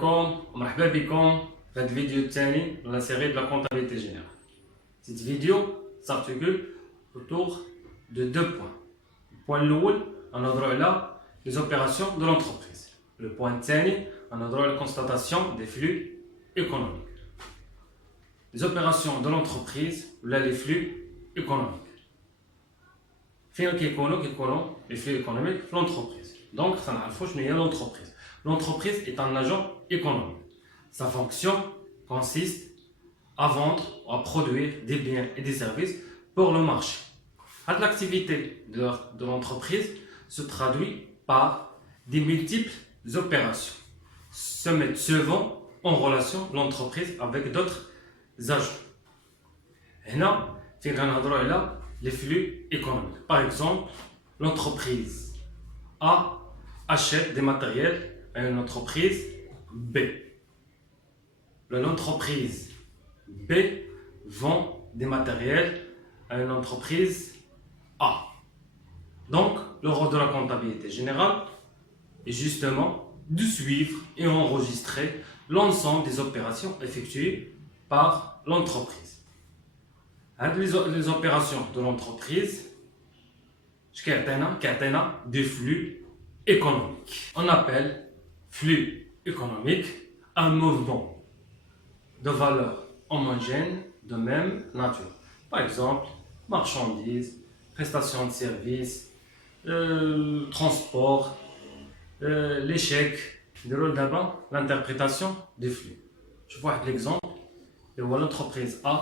عليكم ومرحبا بكم في هذا الفيديو الثاني من لا série de la comptabilité générale. Cette vidéo s'articule autour de deux points. Le point الأول غنهضروا على les opérations de l'entreprise. Le point الثاني غنهضروا على la constatation des flux économiques. Les opérations de l'entreprise ولا les flux économiques. فين كيكونوا les flux économiques في l'entreprise. Donc غنعرفوا شنو هي l'entreprise. L'entreprise est un agent économique. Sa fonction consiste à vendre ou à produire des biens et des services pour le marché. L'activité de l'entreprise se traduit par des multiples opérations. Se mettent souvent en relation l'entreprise avec d'autres agents. Là, les flux économiques. Par exemple, l'entreprise A achète des matériels à une entreprise B. L'entreprise B vend des matériels à une entreprise A. Donc, le rôle de la comptabilité générale est justement de suivre et enregistrer l'ensemble des opérations effectuées par l'entreprise. Les opérations de l'entreprise, des flux économiques. On appelle flux économique un mouvement de valeur homogène de même nature. Par exemple, marchandises, prestations de services, transport, les chèques, l'interprétation des flux. Je vois l'exemple. L'entreprise A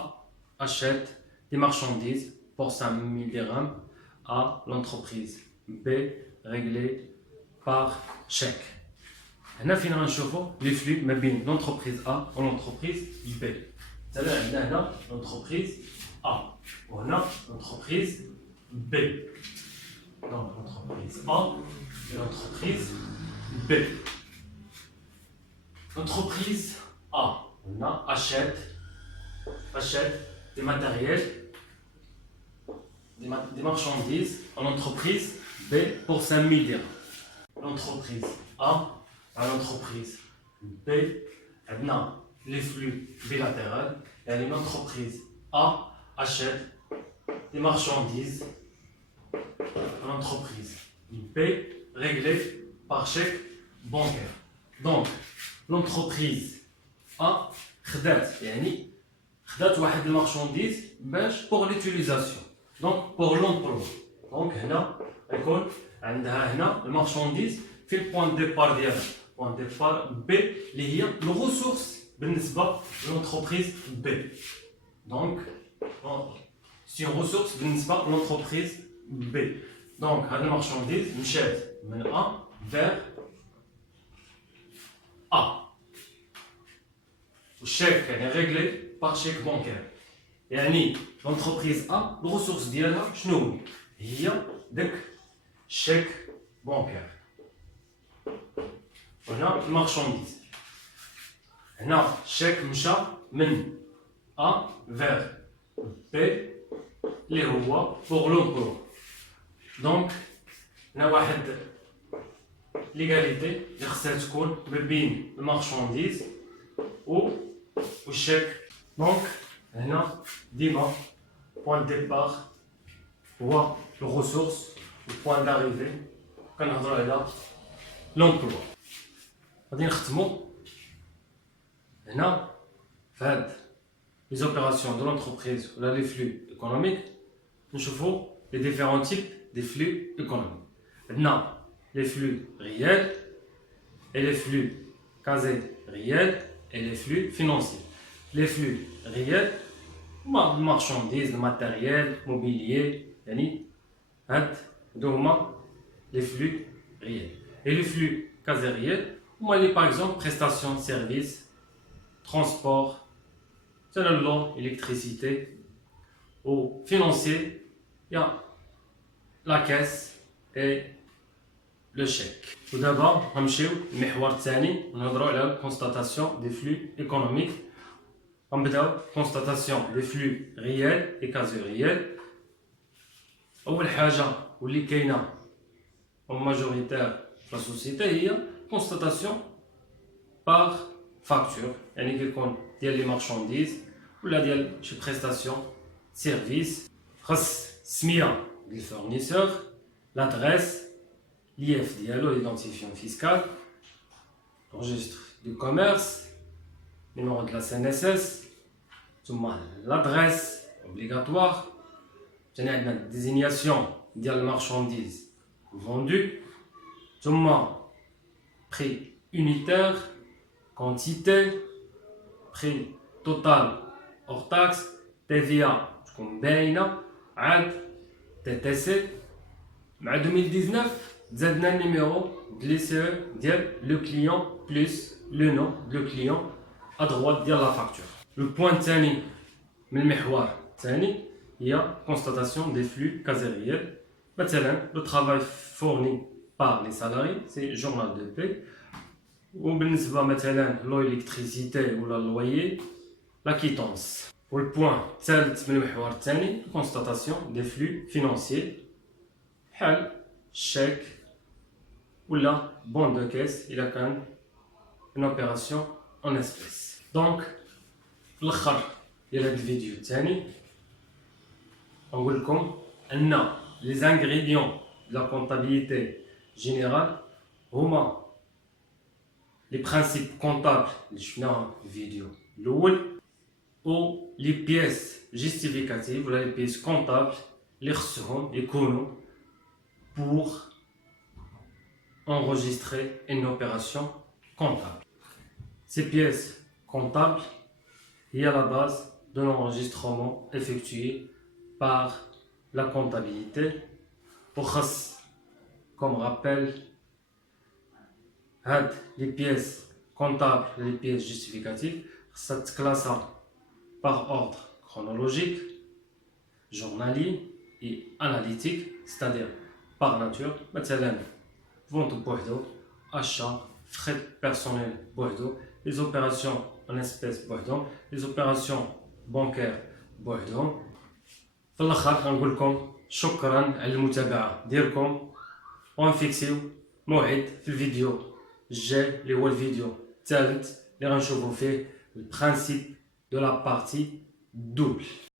achète des marchandises pour 5 000 dirhams à l'entreprise B réglée par chèque. Nous voyons les flux de l'entreprise A ou l'entreprise B. L'entreprise A ou l'entreprise B. Donc l'entreprise A et l'entreprise B. L'entreprise A achète des matériels, des marchandises à l'entreprise B pour 5 000 dirhams. L'entreprise A à l'entreprise B, les flux bilatéraux, et l'entreprise A achète des marchandises à l'entreprise B réglées par chèque bancaire. Donc, l'entreprise A خدات واحد المارشانديز pour l'utilisation, donc pour l'emploi. Donc هنا يكون عندها هنا المارشانديز في البوان ديبار ديالها. بوان ديبار بي اللي هي الريسورس بالنسبه للونتربريز بي. دونك سي ريسورس بالنسبه للونتربريز بي. دونك هاد المارشانديز مشات من A vers A. والشيك يعني ريغلي par chèque bancaire. يعني l'entreprise A الريسورس ديالها شنو هي؟ داك chèque bancaire. هنا المارشانديز. هنا الشيك مشى من A vers B اللي هو pour l'emploi. دونك هنا واحد ليغاليتي اللي خصها تكون ما بين المارشانديز والشيك. دونك هنا ديما بوان ديبار هو لو ريسورس والبوان داريفي كنهضروا على لومبلوا. غادي نختمو هنا في هاد les opérations de l'entreprise ou les flux économiques. نشوفوا les différents types des flux économiques. عندنا les flux réels et les flux quasi réels et les flux financiers. Les flux réels, marchandises, matériel, mobilier, les flux réels. Et les flux quasi réels, par exemple, prestations de services, transport, l'eau, électricité. Ou financier, il y a la caisse et le chèque. Tout d'abord, on va la constatation des flux économiques. On va constatation des flux réels et quasi réels. أول حاجة واللي كاينة majoritaire في la société هي constatation par facture, يعني كيكون ديال لي مارشانديز ولا ديال شي بريستاسيون سيرفيس. خاص السميه ديال الفورنيسور، l'adresse, l'IF ديالو l'identifiant fiscal, registre du commerce, numéro de la CNSS, l'adresse obligatoire, la désignation de la marchandise vendue, prix unitaire, quantité, prix total hors taxe, TVA, comme باينة, عاد TTC. En 2019, زدنا le numéro de l'ICE ديال le client plus le nom de le client à droite de la facture. Le point الثاني من المحور الثاني هي constatation des flux casériels. مثلا le travail fourni par les salariés, c'est journal de paie. وبالنسبة مثلا l'électricité ou le loyer, la quittance. والبوان الثالث من المحور الثاني constatation des flux financiers. بحال chèque ولا bon de caisse إلا كان une opération en espèces. Donc في الآخر ديال هذا الفيديو الثاني نقول لكم أن les ingrédients de la comptabilité générale هما les principes comptables اللي شفناهم في الفيديو الأول و les pièces justificatives ولا les pièces comptables اللي خصهم يكونوا pour enregistrer une opération comptable. Ces pièces comptables, il y a la base de l'enregistrement effectué par la comptabilité. Comme rappel, les pièces comptables et les pièces justificatives, ça se classe par ordre chronologique, journalier et analytique, c'est-à-dire par nature. مثلا vente بوحدو, achat, frais personnels بوحدو, les opérations en espèces بوحدو, les opérations bancaires بوحدو. في الاخر نقول لكم شكرا على المتابعه ديالكم ونفيكسيو موعد في الفيديو الجاي اللي هو الفيديو الثالث اللي غنشوفوا فيه البرانسيب دو لا بارتي دوبل.